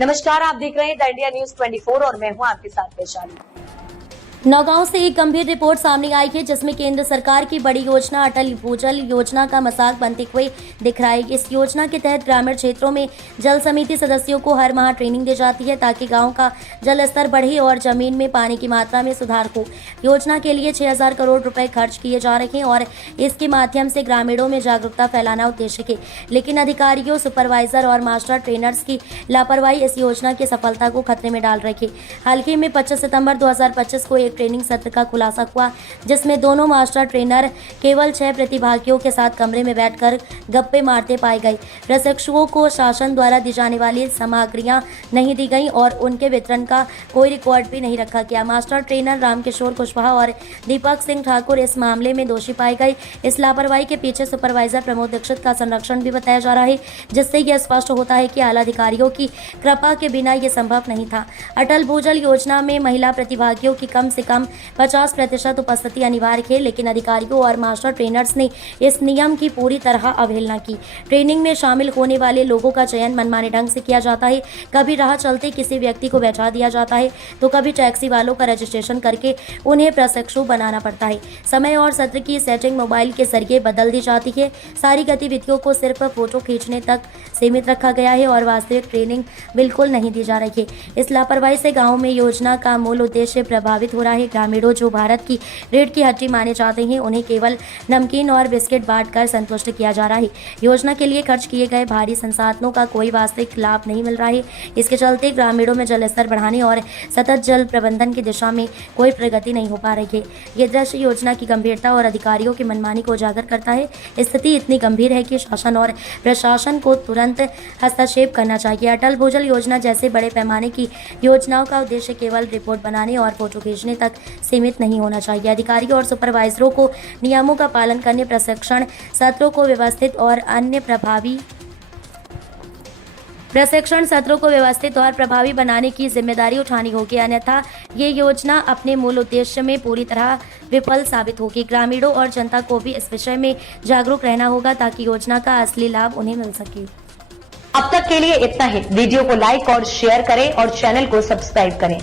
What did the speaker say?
नमस्कार, आप देख रहे हैं द इंडिया न्यूज 24 और मैं हूं आपके साथ वैशाली। नौगांव से एक गंभीर रिपोर्ट सामने आई है जिसमें केंद्र सरकार की बड़ी योजना अटल भूजल योजना का मजाक बनते हुए दिख रहा है। इस योजना के तहत ग्रामीण क्षेत्रों में जल समिति सदस्यों को हर माह ट्रेनिंग दी जाती है ताकि गांव का जल स्तर बढ़े और जमीन में पानी की मात्रा में सुधार हो। योजना के लिए 6000 करोड़ रुपए खर्च किए जा रहे हैं और इसके माध्यम से ग्रामीणों में जागरूकता फैलाना उद्देश्य है। लेकिन अधिकारियों, सुपरवाइजर और मास्टर ट्रेनर्स की लापरवाही इस योजना की सफलता को खतरे में डाल रही है। हाल ही में 25 सितंबर 2025 को ट्रेनिंग सत्र का खुलासा हुआ जिसमें दोनों मास्टर ट्रेनर केवल 6 प्रतिभागियों के साथ कमरे में बैठकर गप्पे मारते पाए गए। प्रशिक्षुओं को शासन द्वारा दी जाने वाली सामग्रियां नहीं दी गई और उनके वितरण का कोई रिकॉर्ड भी नहीं रखा गया। मास्टर ट्रेनर रामकिशोर कुशवाहा और दीपक सिंह ठाकुर इस मामले में दोषी पाए गए। इस लापरवाही के पीछे सुपरवाइजर प्रमोद दीक्षित का संरक्षण भी बताया जा रहा है, जिससे यह स्पष्ट होता है कि आला अधिकारियों की कृपा के बिना यह संभव नहीं था। अटल भूजल योजना में महिला प्रतिभागियों की कम से कम 50% उपस्थिति अनिवार्य है, लेकिन अधिकारियों और मास्टर ट्रेनर्स ने इस नियम की पूरी तरह अवहेलना की। ट्रेनिंग में शामिल होने वाले लोगों का चयन मनमाने ढंग से किया जाता है। कभी राह चलते किसी व्यक्ति को बैठा दिया जाता है तो कभी टैक्सी वालों का रजिस्ट्रेशन करके उन्हें प्रशिक्षु बनाना पड़ता है। समय और सत्र की सेटिंग मोबाइल के जरिए बदल दी जाती है। सारी गतिविधियों को सिर्फ फोटो खींचने तक सीमित रखा गया है और वास्तविक ट्रेनिंग बिल्कुल नहीं दी जा रही है। इस लापरवाही से गाँव में योजना का मूल उद्देश्य प्रभावित हो रहा है। ग्रामीणों जो भारत की रीढ़ की हड्डी माने जाते हैं, उन्हें केवल नमकीन और बिस्किट बांटकर संतुष्ट किया जा रहा है। योजना के लिए खर्च किए गए भारी संसाधनों का कोई वास्तविक लाभ नहीं मिल रहा है। इसके चलते ग्रामीणों में जल स्तर बढ़ाने और सतत जल प्रबंधन की दिशा में कोई प्रगति नहीं हो पा रही है। ये दृश्य योजना की गंभीरता और अधिकारियों की मनमानी को उजागर करता है। स्थिति इतनी गंभीर है कि शासन और प्रशासन को तुरंत हस्तक्षेप करना चाहिए। अटल भूजल योजना जैसे बड़े पैमाने की योजनाओं का उद्देश्य केवल रिपोर्ट बनाने और फोटो खींचने तक सीमित नहीं होना चाहिए। अधिकारियों और सुपरवाइजरों को नियमों का पालन करने, प्रशिक्षण सत्रों को व्यवस्थित और प्रभावी बनाने की जिम्मेदारी उठानी होगी, अन्यथा ये योजना अपने मूल उद्देश्य में पूरी तरह विफल साबित होगी। ग्रामीणों और जनता को भी इस विषय में जागरूक रहना होगा ताकि योजना का असली लाभ उन्हें मिल सके। अब तक के लिए इतना ही। वीडियो को लाइक और शेयर करें और चैनल को सब्सक्राइब करें।